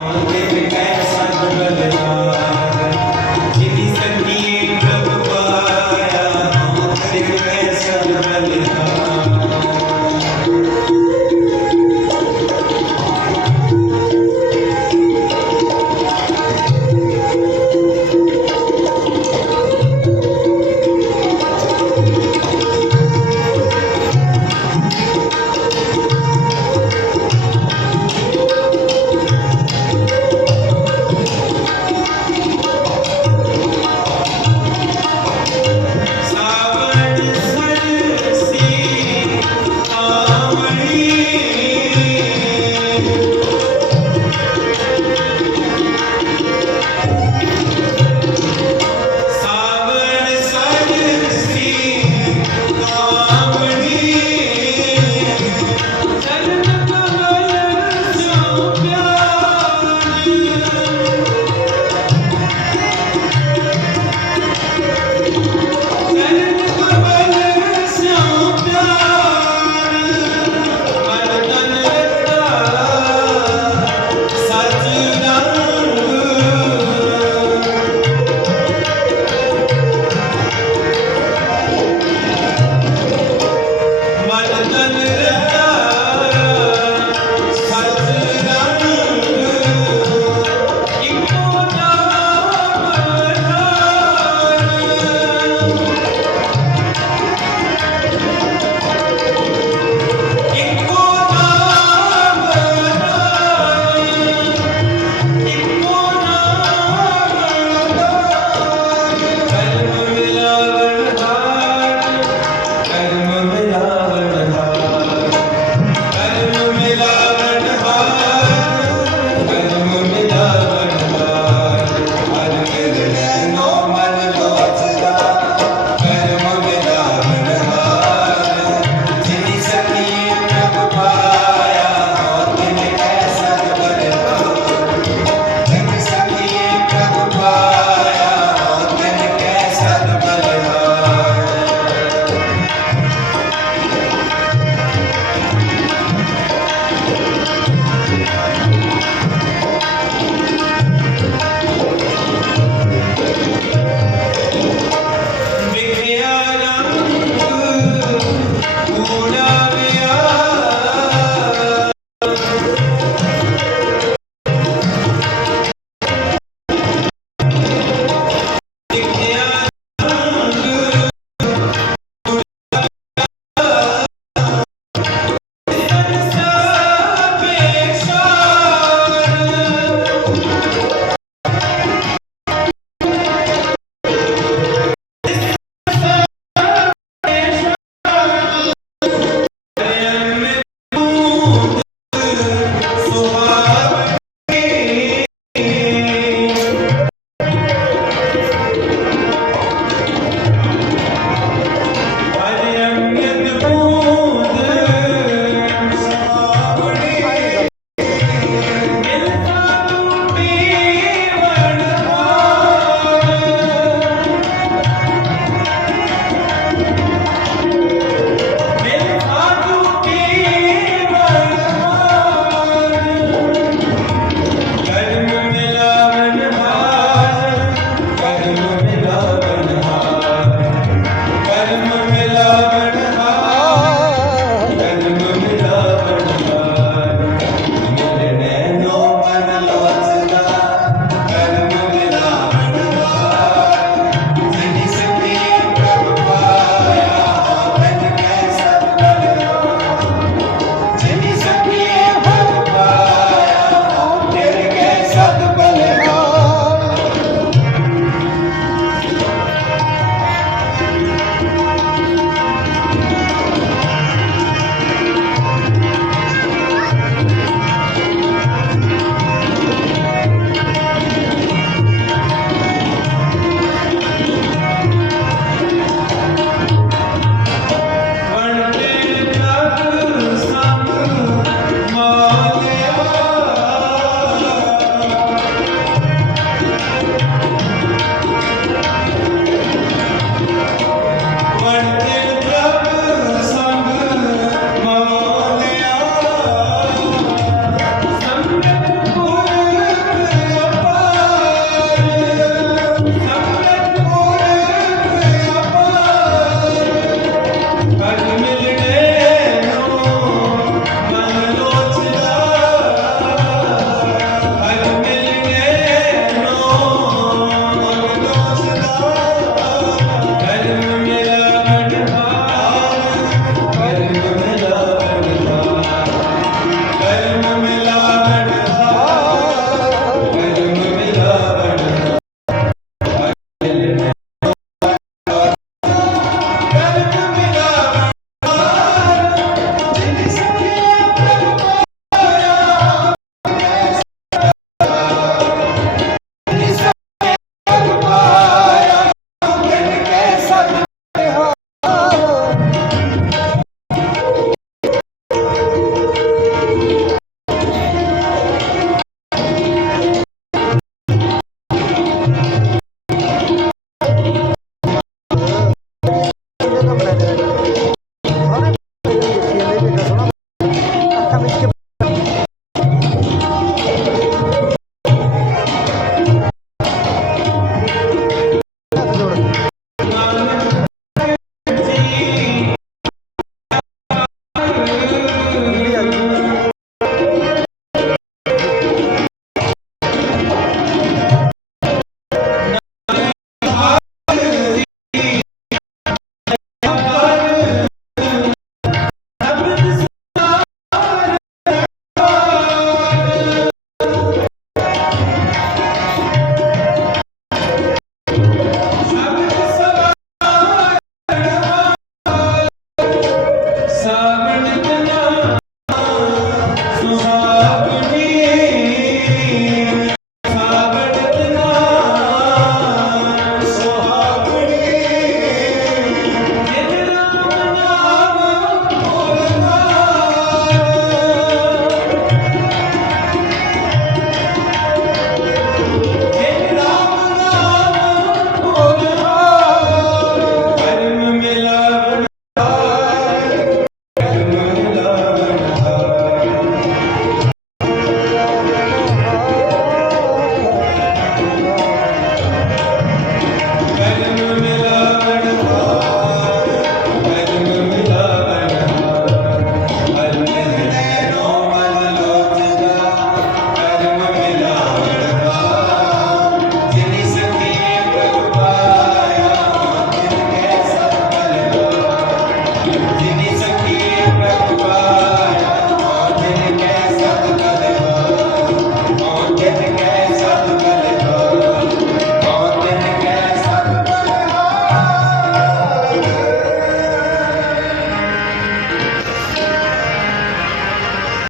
I'll give you.